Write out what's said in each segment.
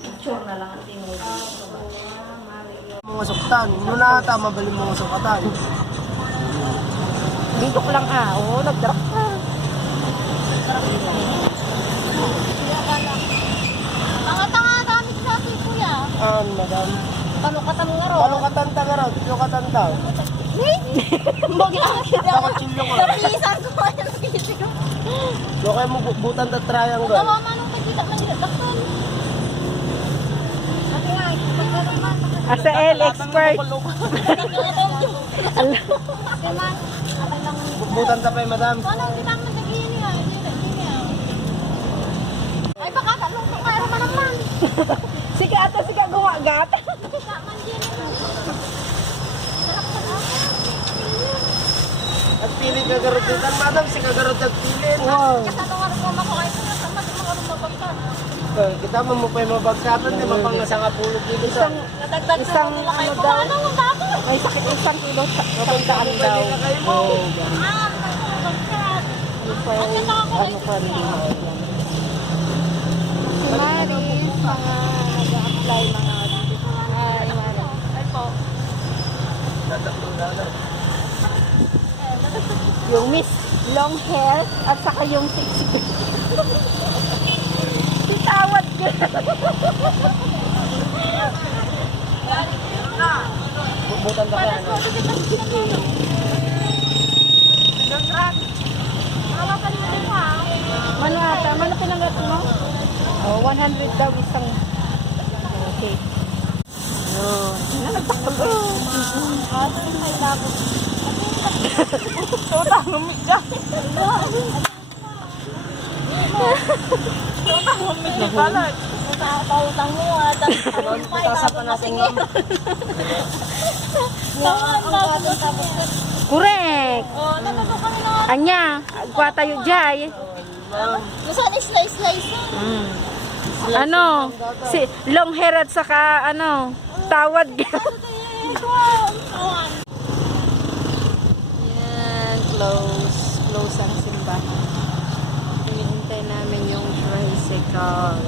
Picture na lang ang tinuloy. Mga suktan. Muna ata, mabalim mga sukatan. Dito ko lang oo, nag-drop ka. Tanga-tanga dami sa atin, kuya. Madam. Talukatan nga ro. Palukatan ta ka rin. Palukatan ta. Takot chilyo ko. Kapisan ko pa yung nakikita ko. Lo kayo mo butan ta triangle. Tama manong nakita ng daktan. Ate nga, pagkaroon man. As a L expert. Ate man, ate lang. Butan ta pa madam. Paano ang kita man nag-iini nga? Ay, baka kalong kung kaya man naman. Sige ata, sige gumagat. Kaya man dyan. Sarap sa ako. At pilit ka garot dito. Madam, si kagarot at pilit. Kasanungan ko makuha ito na sama di mga rumabagtan. Kita mo pa yung mabagsatan. Di mapangasa nga pulog dito sa... Nadagdag Isang na nila kayo. ano daw? Ano ang dako? May sakit 1 kilo sa sandaan daw. Pwede na kayo mo. Nagpapagkat. Ano pa rin. Si Maris, mga nag-a-apply mga Ay po. yung Miss Long Hair at saka yung 60. Titawad ka. Butan ta Panas ka. ko, sige pa sige. Nagrat. Mama pa nyo din ha. Mano ata? Mano pinangat mo? 100 daw isang. Okay. Nagtakal ko. Ay, dako. Tota, lumig ka. Tota, lumig ka pala. Pautang mo ha. Putasan pa natin nga. Correct. Oh, natutukan na. Anya, agwa tayo jay. Saan slice Ano? Si long hair at saka ano, tawad ka. Yan, close ang simbahan. Hinihintay namin yung tricycle.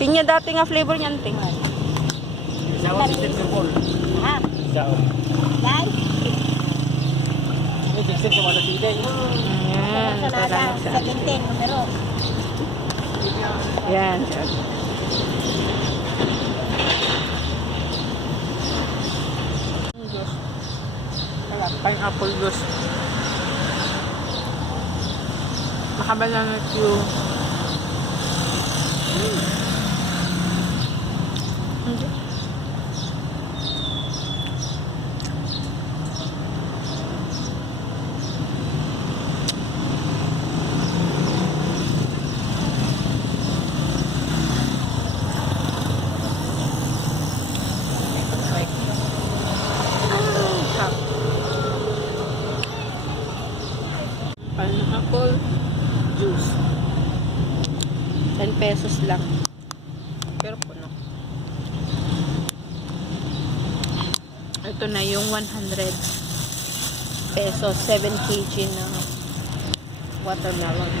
Pinya dati nga flavor niyan, ting. Isaw si Sir Paul. Ha? Isaw. Lan? Ini Sir sa wala tida. Ayan, salamat sa 17 numero. Yan. Pineapple juice. Makabalang yung hindi. Pineapple juice. 10 pesos lang. Pero puno. Ito na yung 100 pesos. 7 kg na watermelon.